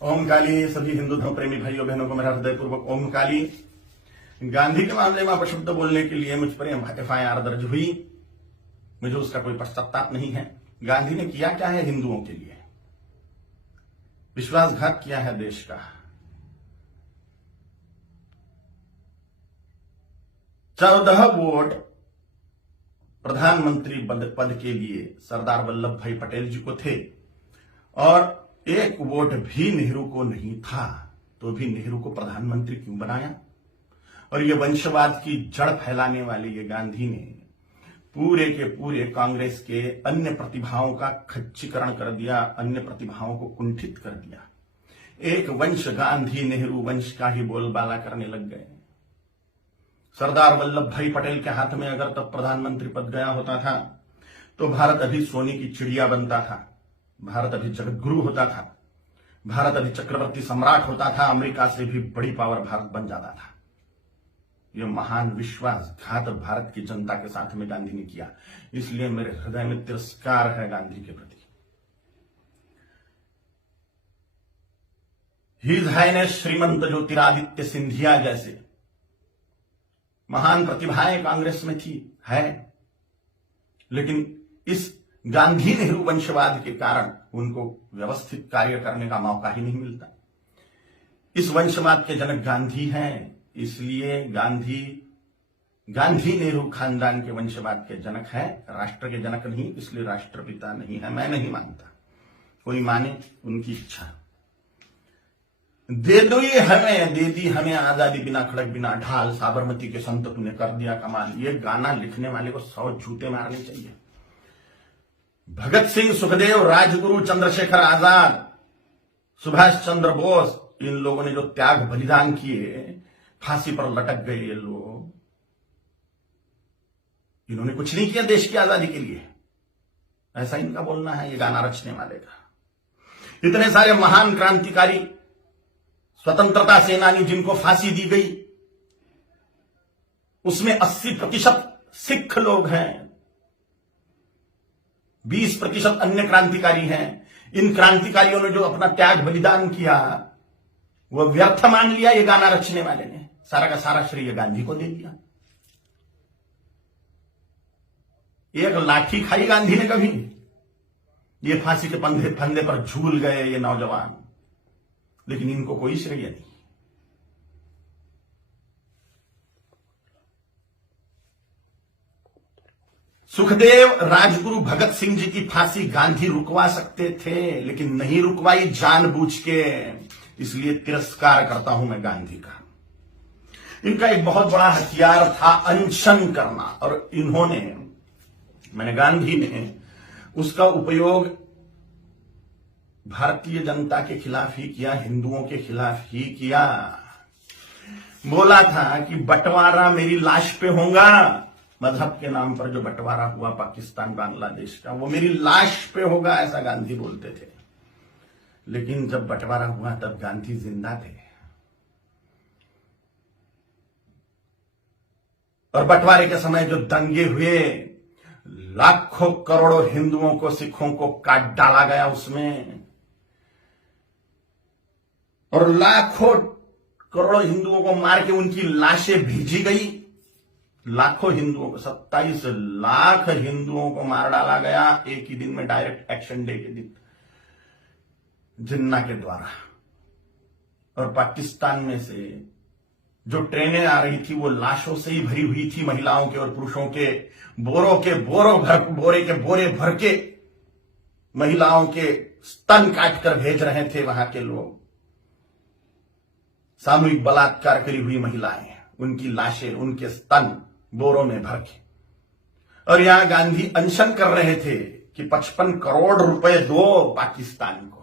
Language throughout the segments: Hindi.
ओम काली। सभी हिंदू धर्म प्रेमी भाइयों बहनों को मेरा हृदयपूर्वक ओम काली। गांधी के मामले में अपशब्द बोलने के लिए मुझ पर FIR दर्ज हुई। मुझे उसका कोई पश्चाताप नहीं है। गांधी ने किया क्या है हिंदुओं के लिए? विश्वासघात किया है देश का। 14 वोट प्रधानमंत्री पद के लिए सरदार वल्लभ भाई पटेल जी को थे और 1 वोट भी नेहरू को नहीं था, तो भी नेहरू को प्रधानमंत्री क्यों बनाया? और ये वंशवाद की जड़ फैलाने वाले ये गांधी ने पूरे के पूरे कांग्रेस के अन्य प्रतिभाओं का खच्चीकरण कर दिया, अन्य प्रतिभाओं को कुंठित कर दिया। एक वंश गांधी नेहरू वंश का ही बोलबाला करने लग गए। सरदार वल्लभ भाई पटेल के हाथ में अगर तब प्रधानमंत्री पद गया होता था तो भारत अभी सोने की चिड़िया बनता था, भारत अभी जगतगुरु होता था, भारत अभी चक्रवर्ती सम्राट होता था, अमेरिका से भी बड़ी पावर भारत बन जाता था। यह महान विश्वासघात भारत की जनता के साथ में गांधी ने किया, इसलिए मेरे हृदय में तिरस्कार है गांधी के प्रति। हिज हाइनेस श्रीमंत ज्योतिरादित्य सिंधिया जैसे महान प्रतिभाएं कांग्रेस में थी, है, लेकिन इस गांधी नेहरू वंशवाद के कारण उनको व्यवस्थित कार्य करने का मौका ही नहीं मिलता। इस वंशवाद के जनक गांधी हैं, इसलिए गांधी नेहरू खानदान के वंशवाद के जनक हैं, राष्ट्र के जनक नहीं, इसलिए राष्ट्रपिता नहीं है। मैं नहीं मानता, कोई माने उनकी इच्छा। दे दी हमें आजादी, बिना खड़क बिना ढाल, साबरमती के संत तूने कर दिया कमाल। ये गाना लिखने वाले को 100 जूते मारने चाहिए। भगत सिंह, सुखदेव, राजगुरु, चंद्रशेखर आजाद, सुभाष चंद्र बोस, इन लोगों ने जो त्याग बलिदान किए, फांसी पर लटक गए ये लोग, इन्होंने कुछ नहीं किया देश की आजादी के लिए, ऐसा इनका बोलना है ये गाना रचने वाले का। इतने सारे महान क्रांतिकारी, स्वतंत्रता सेनानी जिनको फांसी दी गई, उसमें 80% सिख लोग हैं, 20% अन्य क्रांतिकारी हैं। इन क्रांतिकारियों ने जो अपना त्याग बलिदान किया वह व्यर्थ मान लिया ये गाना रचने वाले ने, सारा का सारा श्रेय गांधी को दे दिया। एक लाठी खाई गांधी ने कभी? ये फांसी के फंदे पर झूल गए ये नौजवान, लेकिन इनको कोई श्रेय नहीं। सुखदेव, राजगुरु, भगत सिंह जी की फांसी गांधी रुकवा सकते थे, लेकिन नहीं रुकवाई जानबूझ के, इसलिए तिरस्कार करता हूं मैं गांधी का। इनका एक बहुत बड़ा हथियार था अनशन करना, और गांधी ने उसका उपयोग भारतीय जनता के खिलाफ ही किया, हिंदुओं के खिलाफ ही किया। बोला था कि बंटवारा मेरी लाश पे होगा, मजहब के नाम पर जो बंटवारा हुआ पाकिस्तान बांग्लादेश का, वो मेरी लाश पे होगा, ऐसा गांधी बोलते थे। लेकिन जब बंटवारा हुआ तब गांधी जिंदा थे, और बंटवारे के समय जो दंगे हुए, लाखों करोड़ों हिंदुओं को, सिखों को काट डाला गया उसमें, और लाखों करोड़ों हिंदुओं को मार के उनकी लाशें भेजी गई। लाखों हिंदुओं को, 27 लाख हिंदुओं को मार डाला गया एक ही दिन में, डायरेक्ट एक्शन डे के दिन, जिन्ना के द्वारा। और पाकिस्तान में से जो ट्रेनें आ रही थी वो लाशों से ही भरी हुई थी, महिलाओं के और पुरुषों के, बोरे के बोरे भर के महिलाओं के स्तन काट कर भेज रहे थे वहां के लोग। सामूहिक बलात्कार करी हुई महिलाएं, उनकी लाशें, उनके स्तन बोरों में भर के। और यहां गांधी अनशन कर रहे थे कि 55 करोड़ रुपए दो पाकिस्तान को।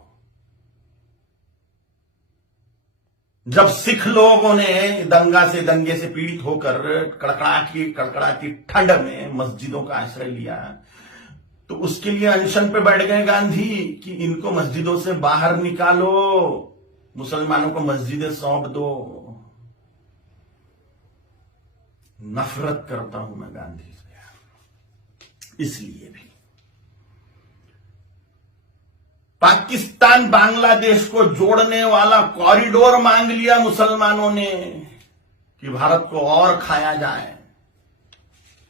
जब सिख लोगों ने दंगे से पीड़ित होकर कड़कड़ाती ठंड में मस्जिदों का आश्रय लिया, तो उसके लिए अनशन पे बैठ गए गांधी कि इनको मस्जिदों से बाहर निकालो, मुसलमानों को मस्जिदें सौंप दो। नफरत करता हूं मैं गांधी से, इसलिए भी। पाकिस्तान बांग्लादेश को जोड़ने वाला कॉरिडोर मांग लिया मुसलमानों ने कि भारत को और खाया जाए।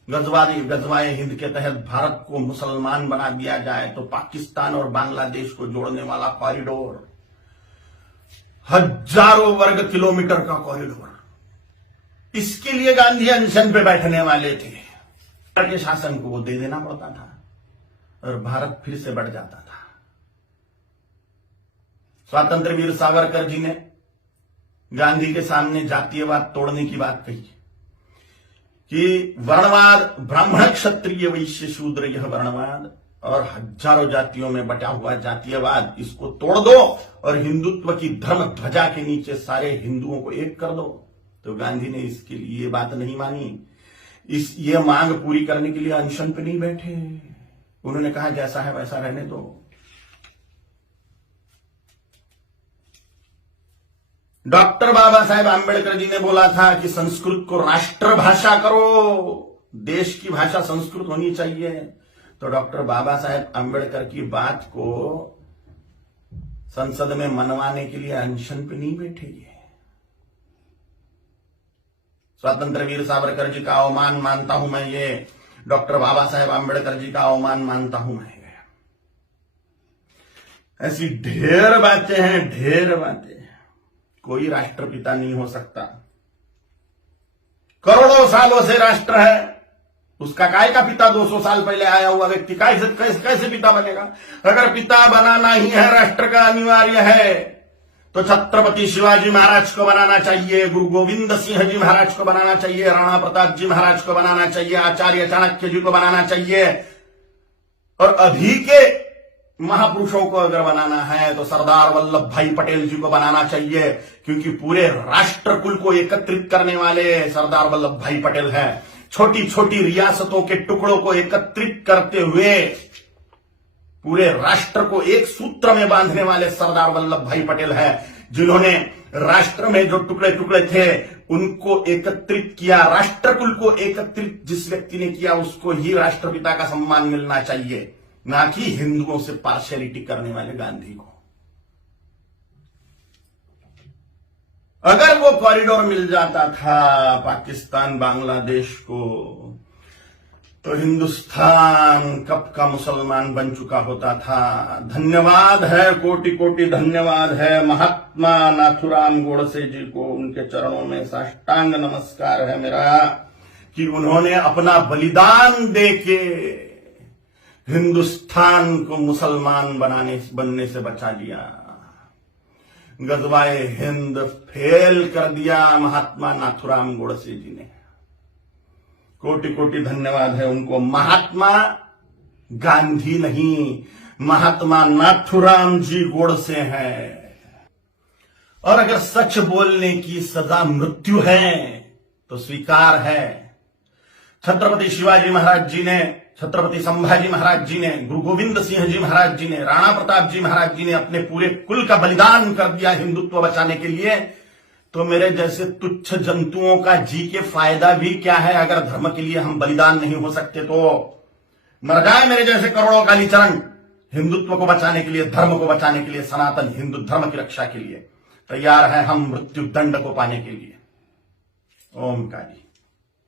गजवाए हिंद के तहत भारत को मुसलमान बना दिया जाए। तो पाकिस्तान और बांग्लादेश को जोड़ने वाला कॉरिडोर, हजारों वर्ग किलोमीटर का कॉरिडोर, इसके लिए गांधी अनशन पे बैठने वाले थे। के शासन को वो दे देना पड़ता था और भारत फिर से बढ़ जाता था। स्वातंत्र वीर सावरकर जी ने गांधी के सामने जातीयवाद तोड़ने की बात कही कि वर्णवाद, ब्राह्मण क्षत्रिय वैश्य शूद्र, यह वर्णवाद और हजारों जातियों में बटा हुआ जातीयवाद, इसको तोड़ दो और हिंदुत्व की धर्म ध्वजा के नीचे सारे हिंदुओं को एक कर दो। तो गांधी ने इसके लिए ये बात नहीं मानी। ये मांग पूरी करने के लिए अनशन पे नहीं बैठे। उन्होंने कहा जैसा है वैसा रहने दो। डॉक्टर बाबा साहेब आंबेडकर जी ने बोला था कि संस्कृत को राष्ट्रभाषा करो, देश की भाषा संस्कृत होनी चाहिए। तो डॉक्टर बाबा साहेब आंबेडकर की बात को संसद में मनवाने के लिए अनशन पे नहीं बैठे। ये स्वतंत्र वीर सावरकर जी का अवमान मानता हूं मैं, ये डॉक्टर बाबा साहेब आंबेडकर जी का अवमान मानता हूं मैं। ऐसी ढेर बातें हैं, ढेर बातें। कोई राष्ट्रपिता नहीं हो सकता। करोड़ों सालों से राष्ट्र है, उसका काय का पिता 200 साल पहले आया हुआ व्यक्ति कैसे पिता बनेगा? अगर पिता बनाना ही है राष्ट्र का अनिवार्य है तो छत्रपति शिवाजी महाराज को बनाना चाहिए, गुरु गोविंद सिंह जी महाराज को बनाना चाहिए, राणा प्रताप जी महाराज को बनाना चाहिए, आचार्य चाणक्य जी को बनाना चाहिए। और अभी के महापुरुषों को अगर बनाना है तो सरदार वल्लभ भाई पटेल जी को बनाना चाहिए, क्योंकि पूरे राष्ट्र कुल को एकत्रित करने वाले सरदार वल्लभ भाई पटेल हैं। छोटी छोटी रियासतों के टुकड़ों को एकत्रित करते हुए पूरे राष्ट्र को एक सूत्र में बांधने वाले सरदार वल्लभ भाई पटेल हैं, जिन्होंने राष्ट्र में जो टुकड़े टुकड़े थे उनको एकत्रित किया। राष्ट्र कुल को एकत्रित जिस व्यक्ति ने किया उसको ही राष्ट्रपिता का सम्मान मिलना चाहिए, ना कि हिंदुओं से पार्शियलिटी करने वाले गांधी को। अगर वो कॉरिडोर मिल जाता था पाकिस्तान बांग्लादेश को तो हिंदुस्तान कब का मुसलमान बन चुका होता था। धन्यवाद है, कोटि कोटि धन्यवाद है महात्मा नाथुराम गोडसे जी को, उनके चरणों में साष्टांग नमस्कार है मेरा कि उन्होंने अपना बलिदान देके हिंदुस्तान को मुसलमान बनने से बचा लिया। गजवाए हिंद फेल कर दिया महात्मा नाथुराम गोडसे जी ने। कोटि कोटि धन्यवाद है उनको। महात्मा गांधी नहीं, महात्मा नाथुराम जी गोडसे हैं। और अगर सच बोलने की सजा मृत्यु है तो स्वीकार है। छत्रपति शिवाजी महाराज जी ने, छत्रपति संभाजी महाराज जी ने, गुरु गोविंद सिंह जी महाराज जी ने, राणा प्रताप जी महाराज जी ने अपने पूरे कुल का बलिदान कर दिया हिंदुत्व बचाने के लिए। तो मेरे जैसे तुच्छ जंतुओं का जी के फायदा भी क्या है? अगर धर्म के लिए हम बलिदान नहीं हो सकते तो मर जाए मेरे जैसे करोड़ों कालीचरण हिंदुत्व को बचाने के लिए, धर्म को बचाने के लिए, सनातन हिंदू धर्म की रक्षा के लिए तैयार है हम मृत्यु दंड को पाने के लिए। ओम काली।